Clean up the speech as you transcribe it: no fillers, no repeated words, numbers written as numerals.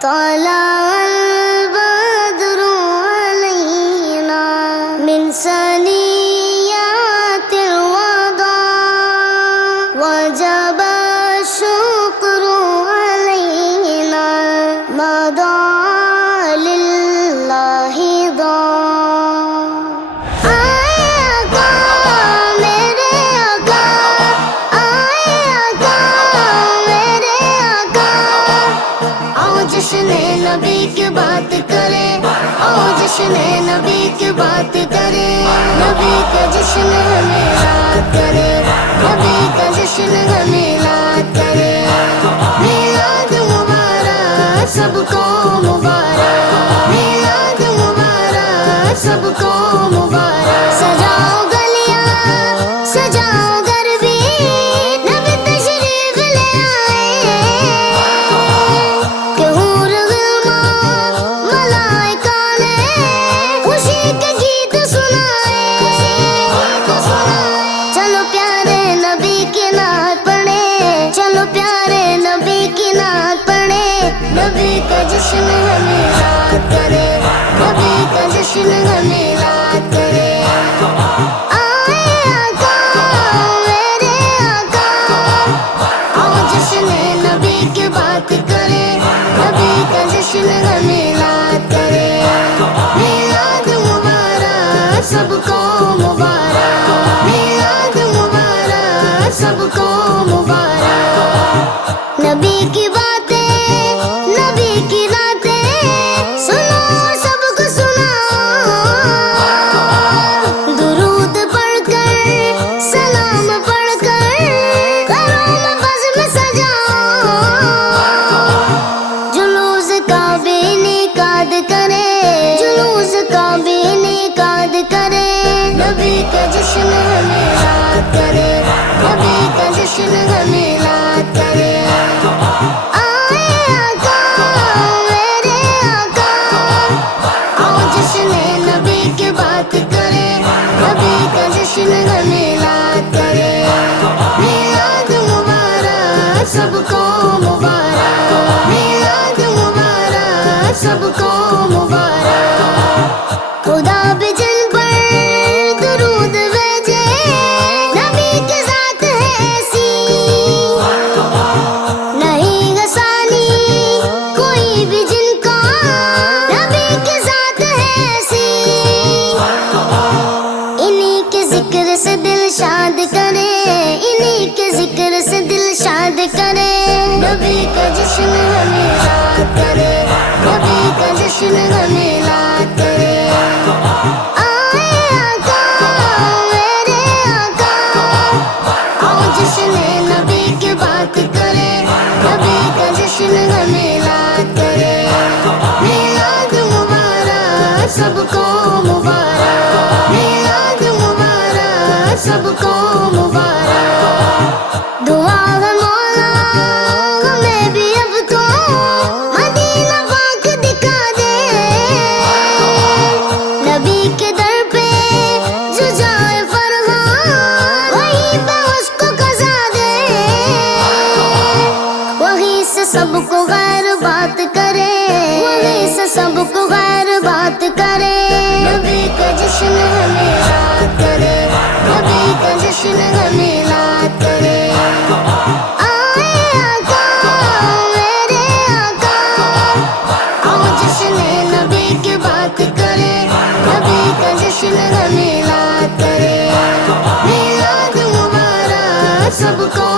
طلع البدر علينا من ثنيات الوداع وجب الشكر علينا مضى لله ضاع جشن نبی کی بات کرے جشن نبی کی بات کرے نبی کا جشن ہمیں یاد کرے نبی کا جشن ہمیں یاد کرے میلاد مبارک سب کو مبارک میلاد مبارک سب کو مبارک سجاؤ گلیاں سجاؤ گھر بھی نبی تشریف لے آئے نبی کا جشن ہمیں یاد کرے نبی کا جشن ہمیں یاد کرے آئے آقا میرے آقا آؤ جشن نبی کی بات کرے نبی کا جشن ہمیں یاد کرے میلاد مبارک سب کو مبارک میلاد مبارک سب کو مبارک نبی کی باتیں نبی کی راتیں سنو سب کو سناؤ درود پڑھ کر سلام پڑھ کر کرو بزم سجاؤ جلوس کا بھی انعقاد کرے جلوس کا بھی انعقاد کرے نبی کا جشن ہمیں یاد کرے نبی کا جشن ہمیں یاد کرے جشن ہمیں یاد کرے میلاد مبارک سب کو مبارک میلاد مبارک سب کو مبارک خدا بھی جن پر درود بھیجے نبی کی ذات ہے ایسی نہیں غسانی کوئی بھی جن کا نبی کی ذات ہے ایسی ذکر سے دل شاد کرے انہی کے ذکر سے دل شاد کرے نبی کا جشن ہمیں یاد کرے نبی کا جشن ہمیں یاد کرے آئے آقا میرے آقا آؤ جشن نبی کی بات کرے نبی کا جشن ہمیں یاد کرے میلاد مبارک سب کو مبارک میلاد سب کو مبارک دعا ہے مولا ہمیں بھی اب تو مدینہ پاک دکھا دے نبی کے در پہ جو جائے فرحان وہیں پہ اس کو قضا دے وہیں سے سب کو غیر بات کرے وہیں سے سب کو غیر بات کرے نبی کا جشن ہمیں یاد کرے نبی کا جشن ہمیں یاد کرے آئے آقا میرے آقا آؤ جشن نبی کی بات کرے نبی کا جشن ہمیں یاد کرے میلاد مبارک سب کو